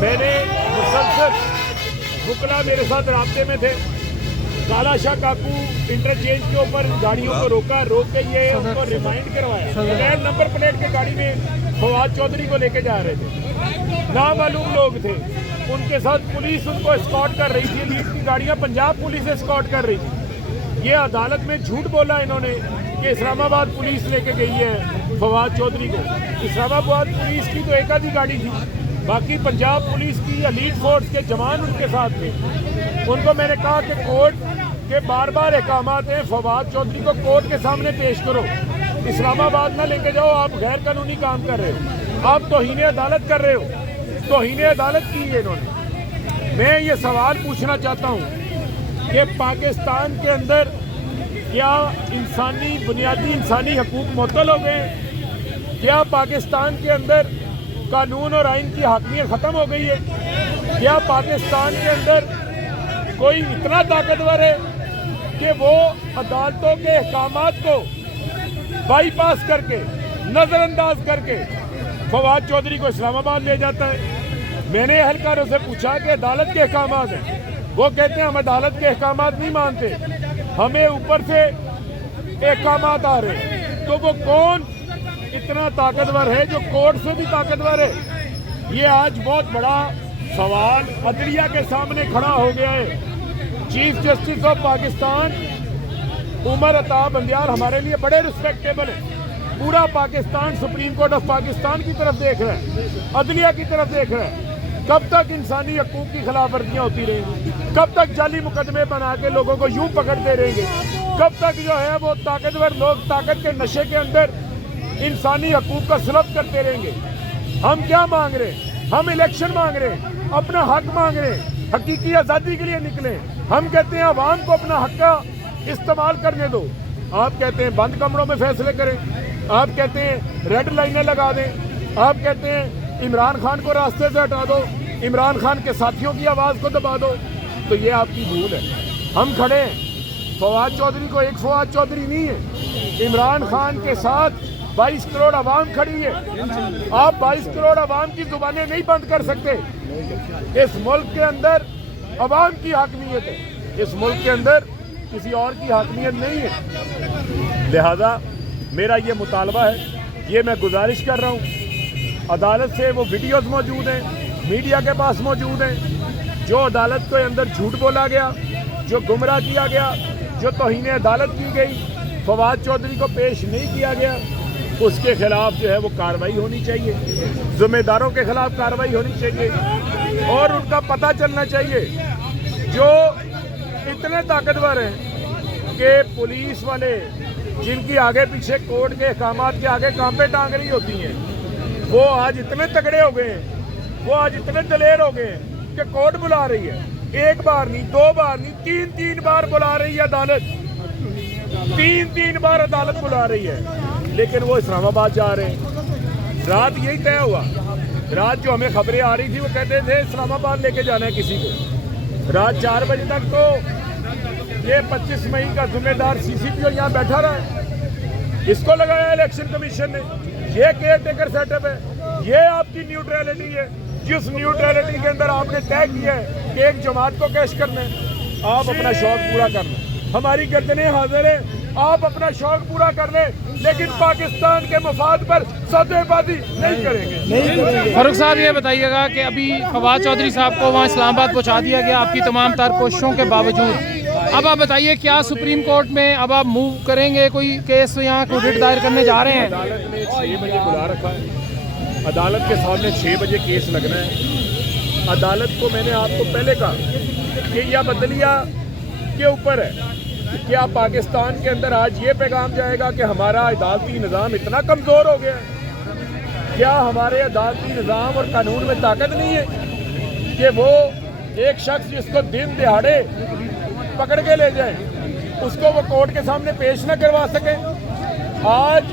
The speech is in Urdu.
میں نے مسلسل وکلا میرے ساتھ رابطے میں تھے. کالا شاہ کاکو انٹرچینج کے اوپر گاڑیوں کو روک کے یہ ان کو ریمائنڈ کروایا. بغیر نمبر پلیٹ کے گاڑی میں فواد چودھری کو لے کے جا رہے تھے. نامعلوم لوگ تھے, ان کے ساتھ پولیس ان کو اسکارٹ کر رہی تھی. لیڈ کی گاڑیاں پنجاب پولیس اسکارٹ کر رہی تھی. یہ عدالت میں جھوٹ بولا انہوں نے کہ اسلام آباد پولیس لے کے گئی ہے فواد چودھری کو. اسلام آباد پولیس کی تو ایک آدھی گاڑی تھی, باقی پنجاب پولیس کی ایلیٹ فورس کے جوان ان کے ساتھ تھے. ان کو میں نے کہا کہ کورٹ کے بار بار احکامات ہیں, فواد چودھری کو کورٹ کے سامنے پیش کرو, اسلام آباد نہ لے کے جاؤ. آپ غیر قانونی کام کر رہے ہو, آپ توہین عدالت کر رہے ہو. توہین عدالت کی ہے انہوں نے. میں یہ سوال پوچھنا چاہتا ہوں کہ پاکستان کے اندر کیا بنیادی انسانی حقوق معطل ہو گئے ہیں؟ کیا پاکستان کے اندر قانون اور آئین کی حاکمیت ختم ہو گئی ہے؟ کیا پاکستان کے اندر کوئی اتنا طاقتور ہے کہ وہ عدالتوں کے احکامات کو بائی پاس کر کے, نظر انداز کر کے فواد چودھری کو اسلام آباد لے جاتا ہے؟ میں نے اہلکاروں سے پوچھا کہ عدالت کے احکامات ہیں. وہ کہتے ہیں ہم عدالت کے احکامات نہیں مانتے, ہمیں اوپر سے احکامات آ رہے ہیں. تو وہ کون اتنا طاقتور ہے جو کورٹ سے بھی طاقتور ہے؟ یہ آج بہت بڑا سوال عدلیہ کے سامنے کھڑا ہو گیا ہے. Chief justice of Pakistan Umar Ata Bandial ہمارے لیے بڑے ریسپیکٹیبل ہیں. پورا Pakistan supreme court of Pakistan کی طرف دیکھ رہا ہے, عدلیہ کی طرف دیکھ رہا ہے. کب تک انسانی حقوق کی خلاف ورزیاں ہوتی رہیں گی؟ کب تک جعلی مقدمے بنا کے لوگوں کو یوں پکڑتے رہیں گے؟ کب تک جو ہے وہ طاقتور لوگ طاقت کے نشے کے اندر انسانی حقوق کا سلب کرتے رہیں گے؟ ہم کیا مانگ رہے ہیں؟ ہم الیکشن مانگ رہے ہیں, اپنا حق مانگ رہے ہیں, حقیقی آزادی کے لیے نکلیں. ہم کہتے ہیں عوام کو اپنا حق کا استعمال کرنے دو. آپ کہتے ہیں بند کمروں میں فیصلے کریں, آپ کہتے ہیں ریڈ لائنیں لگا دیں, آپ کہتے ہیں عمران خان کو راستے سے ہٹا دو, عمران خان کے ساتھیوں کی آواز کو دبا دو. تو یہ آپ کی بھول ہے. ہم کھڑے ہیں, فواد چودھری کو ایک فواد چودھری نہیں ہے, عمران خان کے ساتھ 22 کروڑ عوام کھڑی ہے. آپ 22 کروڑ عوام کی زبانیں نہیں بند کر سکتے. اس ملک کے اندر عوام کی حاکمیت ہے, اس ملک کے اندر کسی اور کی حاکمیت نہیں ہے. لہذا میرا یہ مطالبہ ہے, یہ میں گزارش کر رہا ہوں, عدالت سے وہ ویڈیوز موجود ہیں, میڈیا کے پاس موجود ہیں, جو عدالت کے اندر جھوٹ بولا گیا, جو گمراہ کیا گیا, جو توہین عدالت کی گئی, فواد چودھری کو پیش نہیں کیا گیا, اس کے خلاف جو ہے وہ کارروائی ہونی چاہیے. ذمہ داروں کے خلاف کارروائی ہونی چاہیے, اور ان کا پتہ چلنا چاہیے جو اتنے طاقتور ہیں کہ پولیس والے جن کی آگے پیچھے کورٹ کے احکامات کے آگے کانپیں ٹانگ رہی ہوتی ہیں, وہ آج اتنے تگڑے ہو گئے ہیں, وہ آج اتنے دلیر ہو گئے ہیں کہ کورٹ بلا رہی ہے. ایک بار نہیں, 2 بار نہیں, 3 بار بلا رہی ہے عدالت, 3 بار عدالت بلا رہی ہے, لیکن وہ اسلام آباد جا رہے ہیں. رات یہی طے ہوا, رات جو ہمیں خبریں آ رہی تھی وہ کہتے تھے اسلام آباد لے کے جانا ہے کسی کو. رات 4 بجے تک تو یہ 25 مئی کا ذمہ دار CCPO یہاں بیٹھا رہا ہے. اس کو لگایا الیکشن کمیشن نے. یہ کیئر ٹیکر سیٹ اپ ہے, یہ آپ کی نیوٹریلٹی ہے, جس نیوٹریلٹی کے اندر آپ نے طے کیا ہے کہ ایک جماعت کو کیش کرنا ہے. آپ اپنا شوق پورا کر لیں, ہماری گردنیں حاضر ہیں, آپ اپنا شوق پورا کر لیں, لیکن پاکستان کے مفاد پر سودے بازی نہیں کریں گے. فاروق صاحب یہ بتائیے گا کہ ابھی فواد چودھری صاحب کو وہاں اسلام آباد پہنچا دیا گیا آپ کی تمام تر کوششوں کے باوجود. اب آپ بتائیے کیا سپریم کورٹ میں اب آپ موو کریں گے, کوئی کیس یہاں کوئی ریٹ دائر کرنے جا رہے ہیں؟ عدالت نے 6 بجے بلا رکھا ہے, عدالت کے سامنے 6 بجے کیس لگنا ہے. عدالت کو میں نے آپ کو پہلے کہا کہ یہ عدلیہ کے اوپر ہے. کیا پاکستان کے اندر آج یہ پیغام جائے گا کہ ہمارا عدالتی نظام اتنا کمزور ہو گیا ہے؟ کیا ہمارے عدالتی نظام اور قانون میں طاقت نہیں ہے کہ وہ ایک شخص جس کو دن دہاڑے پکڑ کے لے جائیں, اس کو وہ کورٹ کے سامنے پیش نہ کروا سکیں؟ آج